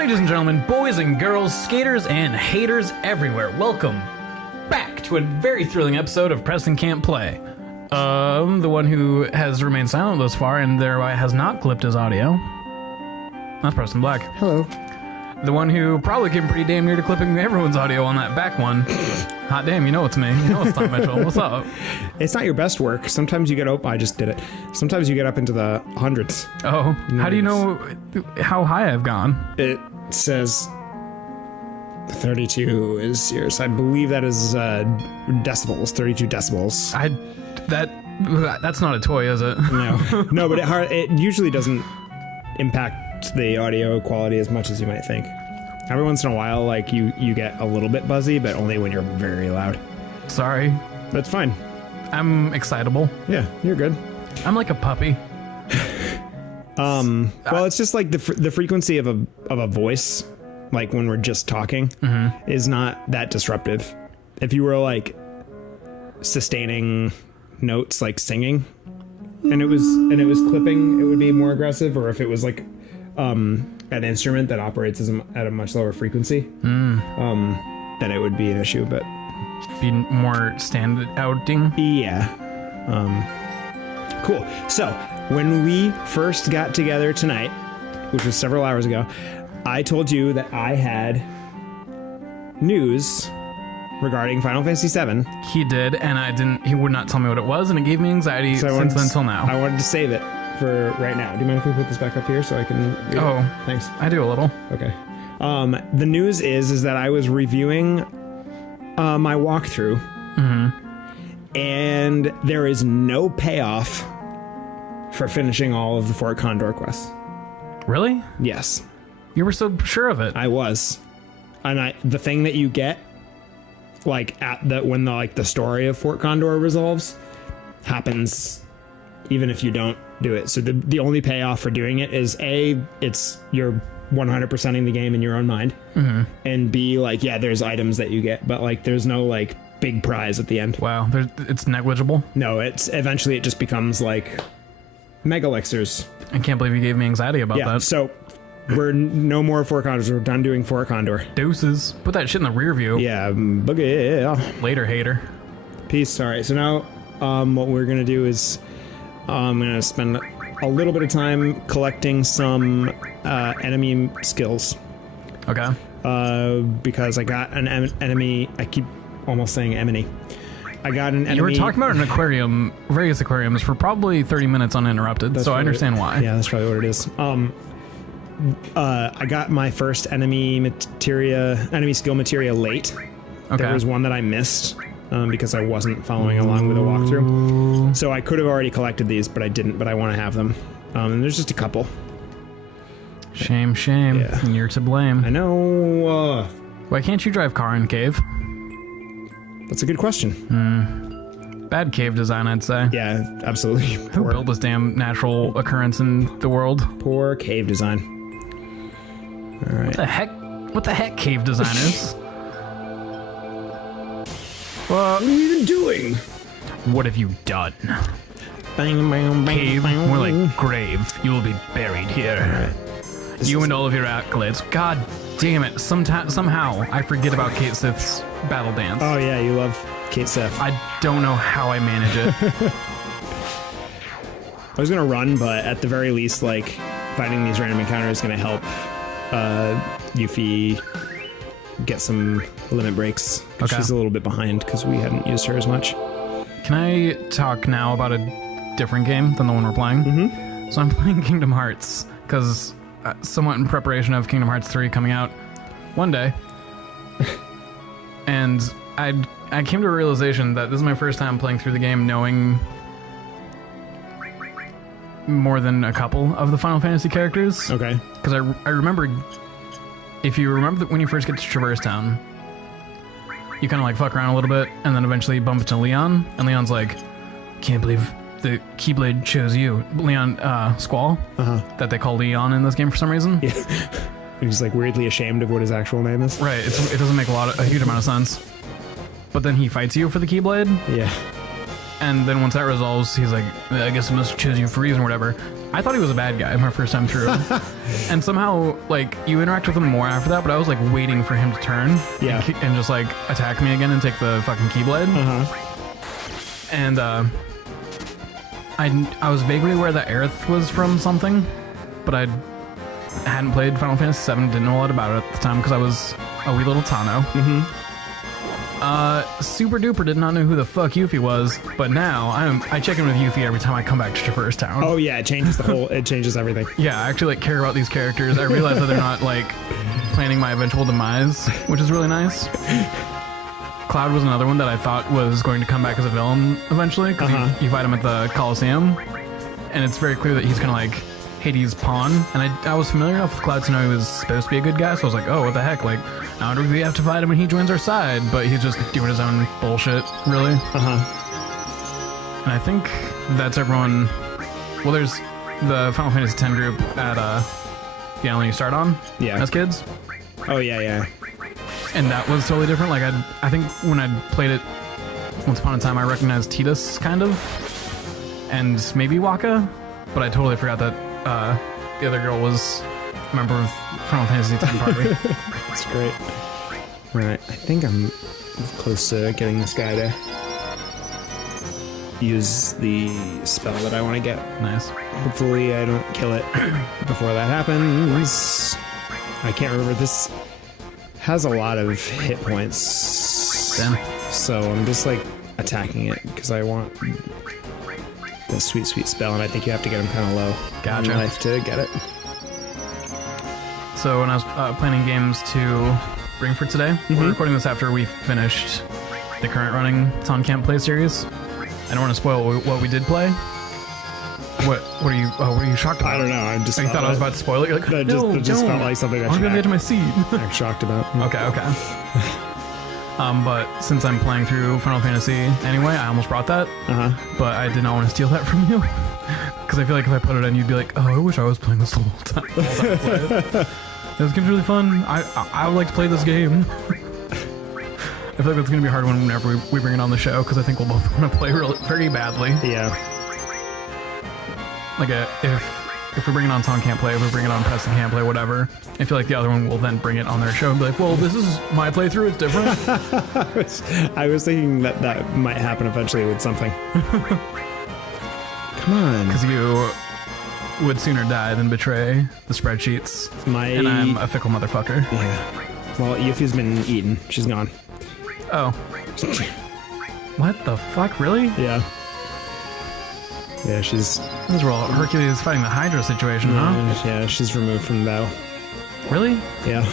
Ladies and gentlemen, boys and girls, skaters and haters everywhere, welcome back to a very thrilling episode of Preston Can't Play. The one who has remained silent thus far and thereby has not clipped his audio. That's Preston Black. Hello. The one who probably came pretty damn near to clipping everyone's audio on that back one. Hot damn, you know it's me. You know it's Tom Mitchell. What's up? It's not your best work. Sometimes you get up. I just did it. Sometimes you get up into the hundreds. Oh, how do you know how high I've gone? It says 32 is yours. I believe that is decibels. 32 decibels. That's not a toy, is it? No, but it usually doesn't impact the audio quality as much as you might think. Every once in a while, like you get a little bit buzzy, but only when you're very loud. Sorry. That's fine. I'm excitable. Yeah, you're good. I'm like a puppy. Well, it's just like the frequency of a voice, like when we're just talking, is not that disruptive. If you were like sustaining notes, like singing, and it was clipping, it would be more aggressive. Or if it was like an instrument that operates at a much lower frequency, then it would be an issue. But be more stand-outing. Yeah. Cool. So when we first got together tonight, which was several hours ago, I told you that I had news regarding Final Fantasy VII. He did, and he would not tell me what it was, and it gave me anxiety since then till now. I wanted to save it for right now. Do you mind if we put this back up here so I can read it? Thanks. I do a little. Okay. The news is that I was reviewing my walkthrough, and there is no payoff for finishing all of the Fort Condor quests. Really? Yes. You were so sure of it. I was. And the thing that you get, like when the story of Fort Condor resolves, happens even if you don't do it. So the only payoff for doing it is it's you're 100%ing the game in your own mind, and B, like, yeah, there's items that you get, but like there's no like big prize at the end. Wow, it's negligible. No, eventually it just becomes like mega elixirs. I can't believe you gave me anxiety about that. So we're no more Fort Condors. We're done doing Fort Condor. Deuces. Put that shit in the rear view. Yeah, boogie. Later, hater. Peace. All right, so now what we're gonna do is I'm gonna spend a little bit of time collecting some enemy skills. Okay. Because I got an enemy. I keep almost saying enemy. I got an enemy. You were talking about an aquarium, various aquariums, for probably 30 minutes uninterrupted, so I understand why. Yeah, that's probably what it is. I got my first enemy skill materia late. Okay. There was one that I missed because I wasn't following along with a walkthrough. So I could have already collected these, but I didn't. But I want to have them. And there's just a couple. Shame. Yeah. You're to blame. I know. Why can't you drive car in cave? That's a good question. Bad cave design, I'd say. Yeah, absolutely. Who built this damn natural occurrence in the world? Poor cave design. All right. What the heck, cave designers? What are you even doing? What have you done? Bang, bang, bang, Cave, bang, more like grave. You will be buried here. Right. You and all of your accolades. God damn it. Somehow I forget about Kate Sith's battle dance. Oh yeah, you love Kate Sith. I don't know how I manage it. I was gonna run, but at the very least, like, finding these random encounters is gonna help Yuffie get some limit breaks. Okay. She's a little bit behind because we hadn't used her as much. Can I talk now about a different game than the one we're playing? So I'm playing Kingdom Hearts because somewhat in preparation of Kingdom Hearts 3 coming out one day. And I came to a realization that this is my first time playing through the game knowing more than a couple of the Final Fantasy characters. Okay. Because I remembered, if you remember that when you first get to Traverse Town, you kind of like fuck around a little bit, and then eventually bump into Leon, and Leon's like, can't believe the Keyblade chose you. Leon, Squall, that they call Leon in this game for some reason. Yeah. He's like weirdly ashamed of what his actual name is. Right, it doesn't make a huge amount of sense. But then he fights you for the Keyblade. Yeah. And then once that resolves, he's like, I guess I must choose you for a reason or whatever. I thought he was a bad guy my first time through. And somehow, like, you interact with him more after that, but I was, like, waiting for him to turn. Yeah. And just, like, attack me again and take the fucking Keyblade. And, I was vaguely aware that Aerith was from something, but I hadn't played Final Fantasy VII, didn't know a lot about it at the time because I was a wee little Tano. Super duper did not know who the fuck Yuffie was, but now I check in with Yuffie every time I come back to Traverse Town. Oh yeah, it changes everything. Yeah, I actually like care about these characters. I realize that they're not like planning my eventual demise, which is really nice. Cloud was another one that I thought was going to come back as a villain eventually, because you fight him at the Coliseum, and it's very clear that he's kind of like Hades' pawn, and I was familiar enough with Cloud to know he was supposed to be a good guy, so I was like, oh, what the heck, like, I wonder if we have to fight him when he joins our side, but he's just doing his own bullshit, really. And I think that's everyone. Well, there's the Final Fantasy X group at the island you start on as kids. Oh yeah. And that was totally different. Like, I think when I played it once upon a time, I recognized Tidus, kind of, and maybe Waka, but I totally forgot that the other girl was a member of Final Fantasy X party. That's great. All right, I think I'm close to getting this guy to use the spell that I want to get. Nice. Hopefully I don't kill it before that happens. I can't remember. This has a lot of hit points. Damn. So I'm just like attacking it because I want the sweet spell, and I think you have to get him kind of low Gotcha. on life to get it. So when I was planning games to bring for today, we're recording this after we finished the current running Taun Can't Play series. I don't want to spoil what we did play. What are you shocked about? I don't know. I just you thought I was about to spoil it. You're like, that no, just don't. felt like something I I'm should gonna get to my seat. act shocked about. Okay. But since I'm playing through Final Fantasy anyway, I almost brought that. But I did not want to steal that from you because I feel like if I put it in, you'd be like, "Oh, I wish I was playing this the whole time." I played it. This game's really fun. I would like to play this game. I feel like that's gonna be hard whenever we bring it on the show because I think we'll both want to play very badly. Yeah. Like if we bring it on Taun Can't Play, if we bring it on Preston Can't Play, whatever, I feel like the other one will then bring it on their show and be like, well, this is my playthrough, it's different. I was thinking that might happen eventually with something. Come on. Because you would sooner die than betray the spreadsheets. And I'm a fickle motherfucker. Yeah. Well, Yuffie's been eaten. She's gone. Oh. What the fuck, really? Yeah. Yeah, she's... Those were all Hercules fighting the Hydra situation, huh? Yeah, she's removed from the battle. Really? Yeah.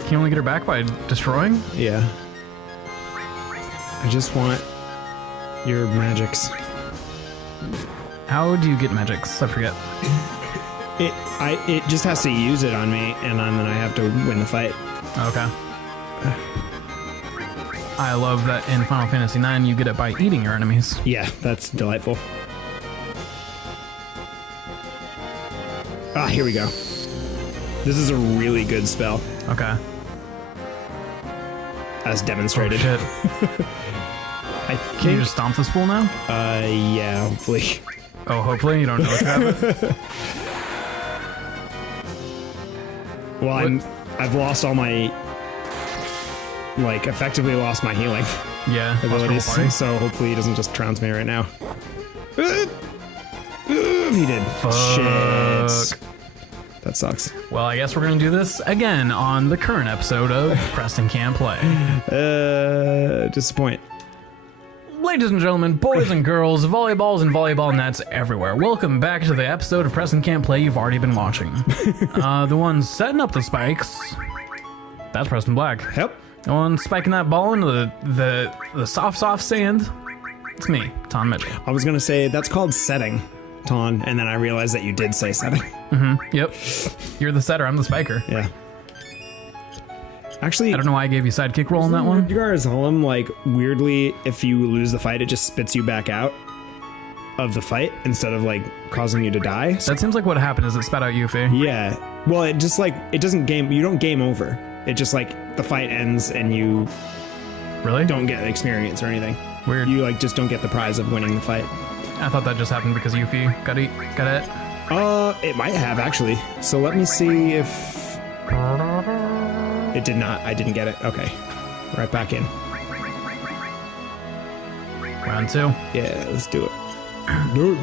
Can you only get her back by destroying? Yeah. I just want your magics. How do you get magics? I forget. It just has to use it on me, and then I have to win the fight. Okay. I love that in Final Fantasy IX you get it by eating your enemies. Yeah, that's delightful. Ah, here we go. This is a really good spell, Okay. as demonstrated. Shit. I Can think. you just stomp this fool now? Yeah, hopefully. Oh, hopefully you don't know what you have. Well, I've lost all my, effectively lost my healing Yeah. abilities, so hopefully he doesn't just trounce me right now. He did. Fuck. Shit. That sucks. Well, I guess we're going to do this again on the current episode of Preston Can't Play. Disappoint. Ladies and gentlemen, boys and girls, volleyballs and volleyball nets everywhere. Welcome back to the episode of Preston Can't Play you've already been watching. The one setting up the spikes, that's Preston Black. Yep. The one spiking that ball into the soft sand, it's me, Taun Mitchell. I was gonna say that's called setting, Taun, and then I realized that you did say setting. Yep. You're the setter, I'm the spiker. Yeah. Actually, I don't know why I gave you sidekick roll on that one. Garzolim, weirdly, if you lose the fight, it just spits you back out of the fight instead of causing you to die. So, That seems like what happened is it spat out Yuffie. yeah. Well, it just it doesn't game. You don't game over. It just the fight ends and you Really? don't get experience or anything. Weird. You like just don't get the prize of winning the fight. I thought that just happened because Yuffie got it. It might have actually. So let me see if it did not. I didn't get it. Okay, right back in. Round 2. Yeah, let's do it. Do it.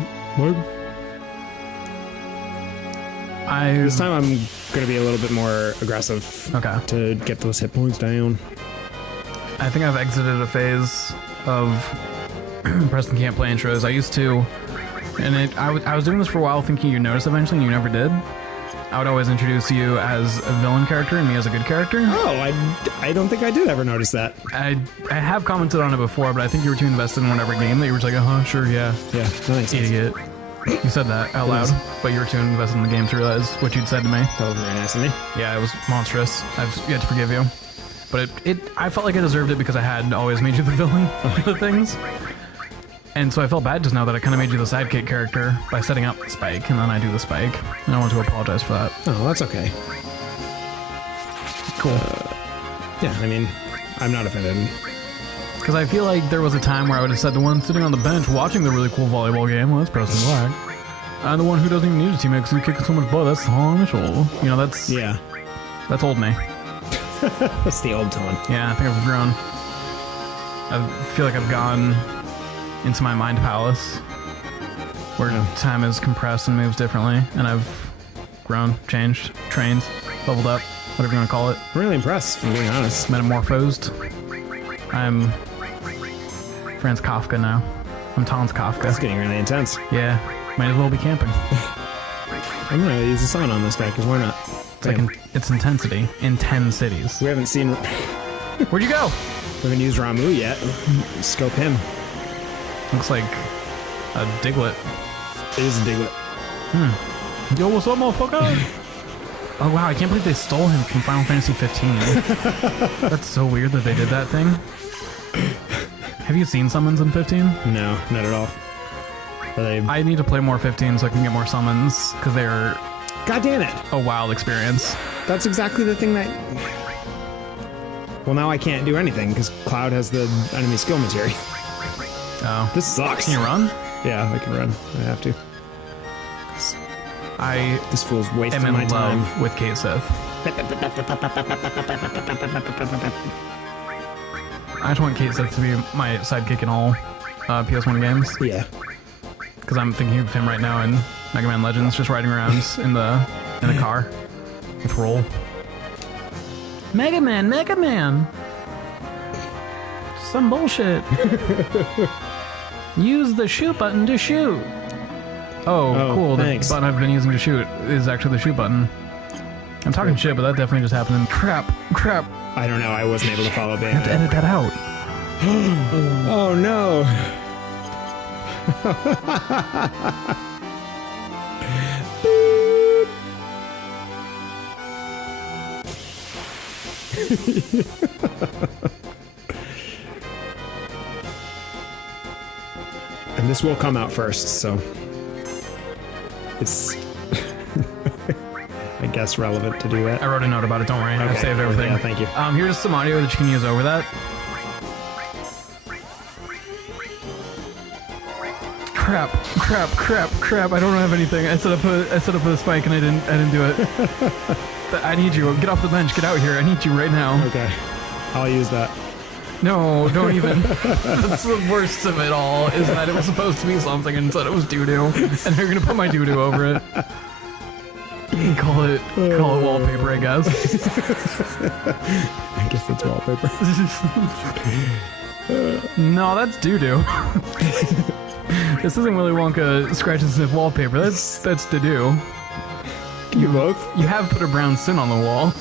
This time I'm gonna be a little bit more aggressive. Okay. To get those hit points down. I think I've exited a phase of Preston can't play intros. I used to, and I was doing this for a while thinking you'd notice eventually, and you never did. I would always introduce you as a villain character and me as a good character. Oh, I don't think I did ever notice that. I have commented on it before, but I think you were too invested in whatever game that you were just like, sure, yeah. Yeah, that makes sense. Idiot. You said that out loud, but you were too invested in the game to realize what you'd said to me. That was very nice of me. Yeah, it was monstrous. I've yet to forgive you. But I felt like I deserved it because I had always made you the villain of the things. And so I felt bad just now that I kind of made you the sidekick character by setting up the spike, and then I do the spike. And I want to apologize for that. Oh, that's okay. Cool. Yeah, I mean, I'm not offended. Because I feel like there was a time where I would have said the one sitting on the bench watching the really cool volleyball game, well, that's Preston Black. And the one who doesn't even need a teammate because he's kicking so much butt, that's Taun Mitchell. You know, that's old me. That's the old Taun. Yeah, I think I've grown. I feel like I've gone into my mind palace where time is compressed and moves differently, and I've grown, changed, trained, leveled up, whatever you want to call it. I'm really impressed, if I'm being honest. Metamorphosed. I'm Franz Kafka now. I'm Taun's Kafka. That's getting really intense. Yeah, might as well be camping. I'm gonna use the sun on this guy, because why not? It's like it's intensity in 10 cities. We haven't seen... Where'd you go? We haven't used Ramu yet. Scope him. Looks like a Diglett. It is a Diglett. Yo, what's up, motherfucker? Oh wow, I can't believe they stole him from Final Fantasy 15. That's so weird that they did that thing. Have you seen summons in 15? No, not at all. I need to play more 15 so I can get more summons, because they're... God damn it! A wild experience. That's exactly the thing that... Well, now I can't do anything, because Cloud has the enemy skill material. Oh. This sucks. Can you run? Yeah, I can run. I have to. This fool's wasting my time. I'm in love with Kate Sith. I just want Kate Sith to be my sidekick in all PS1 games. Yeah. Because I'm thinking of him right now in Mega Man Legends, just riding around in the car with Roll. Mega Man! Some bullshit. Use the shoot button to shoot. Oh, cool. Thanks. The button I've been using to shoot is actually the shoot button. I'm talking shit, but that definitely just happened. And crap. I don't know. I wasn't able to follow I have to Bayonetta. edit that out. Oh no. And this will come out first, so it's I guess relevant to do that. I wrote a note about it, don't worry. I've saved everything. Yeah, thank you. Here's some audio that you can use over that. Crap. I don't have anything. I set up a spike and I didn't do it. I need you. Get off the bench. Get out here. I need you right now. Okay. I'll use that. No, don't even. That's the worst of it all, is that it was supposed to be something and said it was doo-doo. And they're gonna put my doo-doo over it. Call it wallpaper, I guess. I guess it's wallpaper. No, that's doo-doo. This isn't Willy Wonka scratch and sniff wallpaper. That's doo-doo. You both? You have put a brown sin on the wall.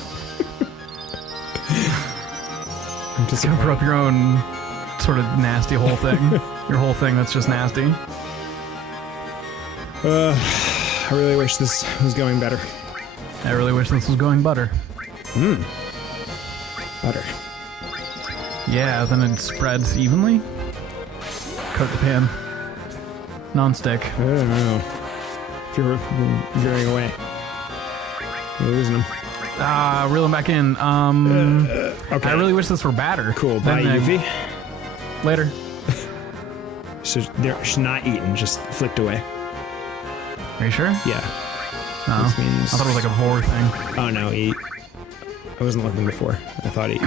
I'm just Cover up your own sort of nasty whole thing. Your whole thing that's just nasty. I really wish this was going better. I really wish this was going butter. Butter. Yeah, then it spreads evenly. Coat the pan. Non-stick. I don't know. If you're veering away, you're losing them. Reel him back in. Okay. I really wish this were batter. Cool. Bye, Then, Yuffie. Later. So they're not eaten, just flicked away. Are you sure? Yeah. No. This means... I thought it was like a vor thing. Oh no, eat. I wasn't looking before. I thought eat.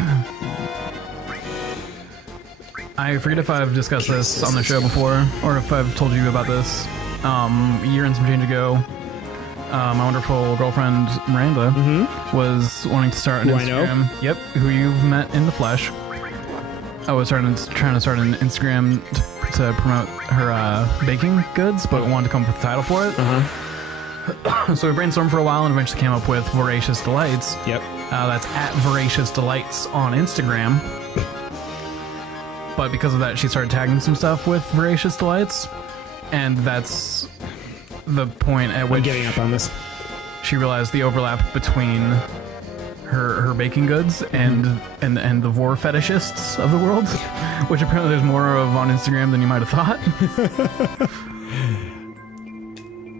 I forget if I've discussed this on the show before, or if I've told you about this. A year and some change ago, my wonderful girlfriend Miranda was wanting to start an Who I Instagram. know? Yep, who you've met in the flesh. I was trying to start an Instagram to promote her baking goods, but wanted to come up with a title for it. So we brainstormed for a while and eventually came up with Voracious Delights. Yep. That's at Voracious Delights on Instagram. But because of that, she started tagging some stuff with Voracious Delights, and that's the point at which I'm getting up on this. she realized the overlap between her baking goods and the vor fetishists of the world, which apparently there's more of on Instagram than you might have thought.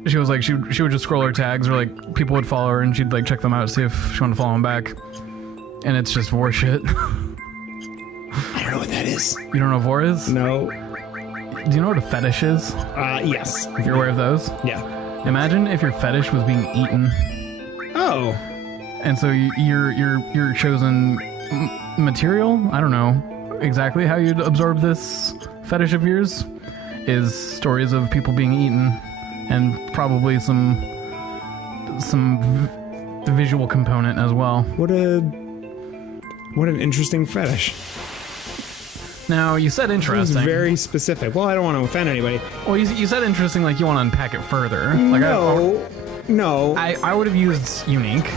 She was like, she would just scroll her tags, or like people would follow her and she'd like check them out to see if she wanted to follow them back, and it's just vor shit. I don't know what that is. You don't know what vor is? No. Do you know what a fetish is? Yes. You're aware of those? Yeah. Imagine if your fetish was being eaten, Oh. and so your chosen material, I don't know exactly how you'd absorb this fetish of yours, is stories of people being eaten, and probably some visual component as well. What an interesting fetish. Now, you said It was interesting. very specific. Well, I don't want to offend anybody. Well, you said interesting, like you want to unpack it further. Like No. I would have used unique.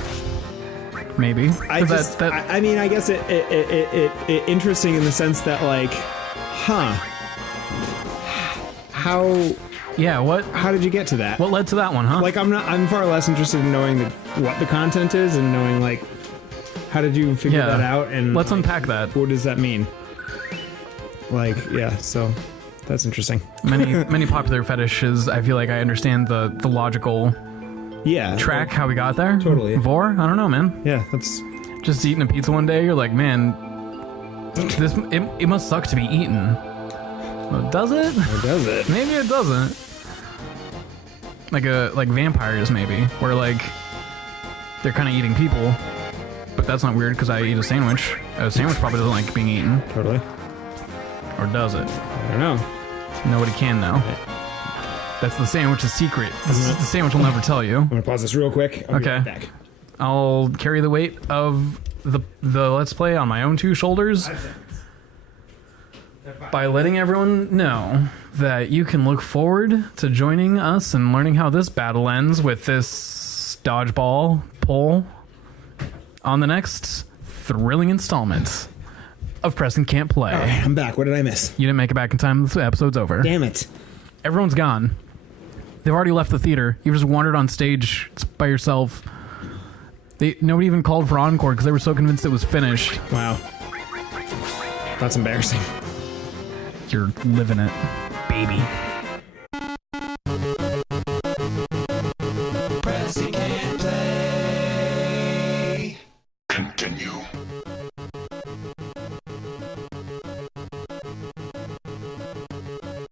Maybe. I mean, I guess it interesting in the sense that, like, how yeah. how did you get to that? What led to that one, huh? Like, I'm far less interested in knowing what the content is and knowing, like, how did you figure that out? And let's unpack that. What does that mean? Like, yeah, so that's interesting. Many popular fetishes, I feel like I understand the logical track, how we got there. Totally. Vor? I don't know, man. Yeah, that's... Just eating a pizza one day, you're like, man, it must suck to be eaten. Well, does it? Or does it? Maybe it doesn't. Like vampires, maybe, where like they're kind of eating people, but that's not weird because I eat a sandwich. A sandwich probably doesn't like being eaten. Totally. Or does it? I don't know. Nobody can know. That's the sandwich's secret. The sandwich will never tell you. I'm gonna pause this real quick. I'll be Okay. right back. I'll carry the weight of the Let's Play on my own two shoulders by letting everyone know that you can look forward to joining us and learning how this battle ends with this dodgeball pull on the next thrilling installment of Preston Can't Play. All right, I'm back. What did I miss? You didn't make it back in time. The episode's over. Damn it. Everyone's gone. They've already left the theater. You just wandered on stage by yourself. Nobody even called for encore because they were so convinced it was finished. Wow. That's embarrassing. You're living it, baby.